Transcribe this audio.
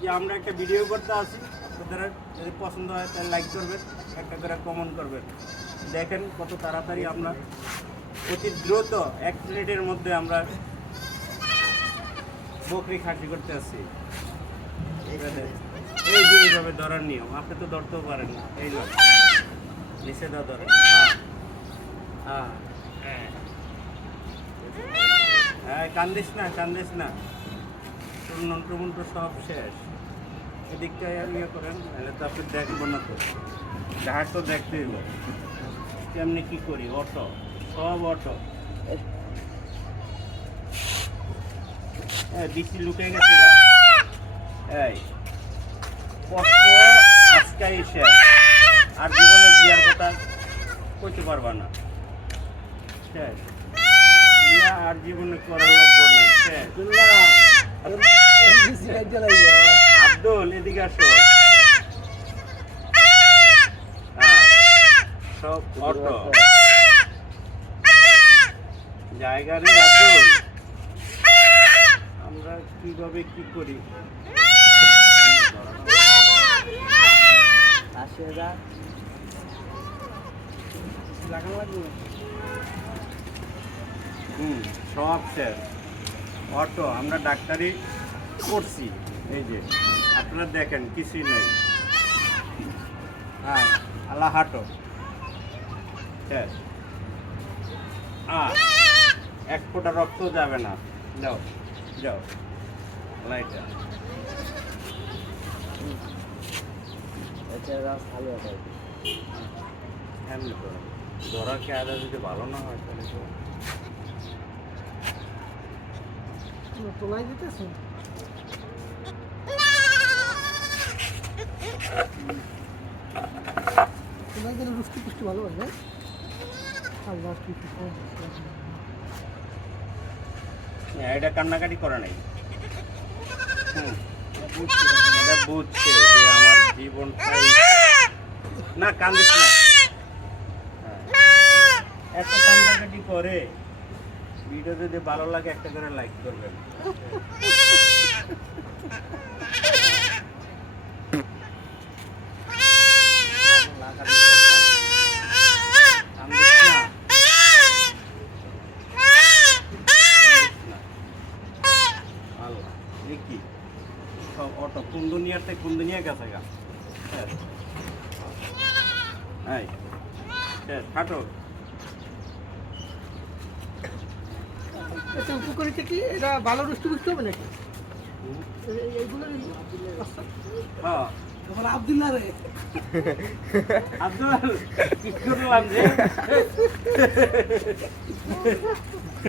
যে আমরা একটা ভিডিও করতে আসি, আপনাদের যদি পছন্দ হয় তাহলে লাইক করবেন, একটা করে কমেন্ট করবেন। দেখেন কত তাড়াতাড়ি আমরা অতি দ্রুত 1 মিনিটের মধ্যে আমরা বকরি খাসি করতে আসছি। এই যে এইভাবে ধরার নিয়ম, আপনি তো ধরতেও পারেন না। এই লোক নিচে ধরেন। হ্যাঁ হ্যাঁ হ্যাঁ, কান্দিস না কান্দিস না, তোর নন্টমন্ত্র সব শেষ। এদিকটায় ইয়ে করেন, তাহলে তো আপনি দেখবো না, তো ঘাট তো দেখতেই হবে। কেমনি কি করি, অটো সব অটো। বেশি লুকে গেছে গা। এই কষ্ট আজকাই শেষ, আর জীবনে বিয়ার কথা কইতে পারবা না, শেষ। বিয়া আর জীবনে করা লাগবো না, শেষ। আব্দুল এদিকে আসো। সব অটো জায়গা নেই আব্দুল, আমরা কিভাবে কি করি। সব শেষ অটো। আমরা ডাক্তারি করছি, এই যে আপনারা দেখেন কিছুই নেই। হ্যাঁ আল্লাহ হাঁটো শেষ। এক ফোঁটা রক্ত যাবে না। যাও যাও লাইটা এমনি তো ধরা কেয়ারা যদি ভালো না হয় তাহলে তো তোলাই দিতেছে। তোলাই দিলে রুষ্টি পুষ্টি ভালো হয় না। আল্লাহ কি এটা কান্নাকাটি করে নাই। এটা বুঝছে যে আমার জীবনটাই না, কান্দিস না। এত কান্নাকাটি করে। ভিডিও যদি ভালো লাগে একটা করে লাইক করবেন। দেখি সব অটো কোন দুনিয়াতে কোন দুনিয়া গেছে গা। খাটো উপকারিতা কি? এটা ভালো রুষ্টি বুঝতে হবে নাকি? এইগুলো হ্যাঁ আব্দুল্লাহ রে আব্দুল কি করলাম যে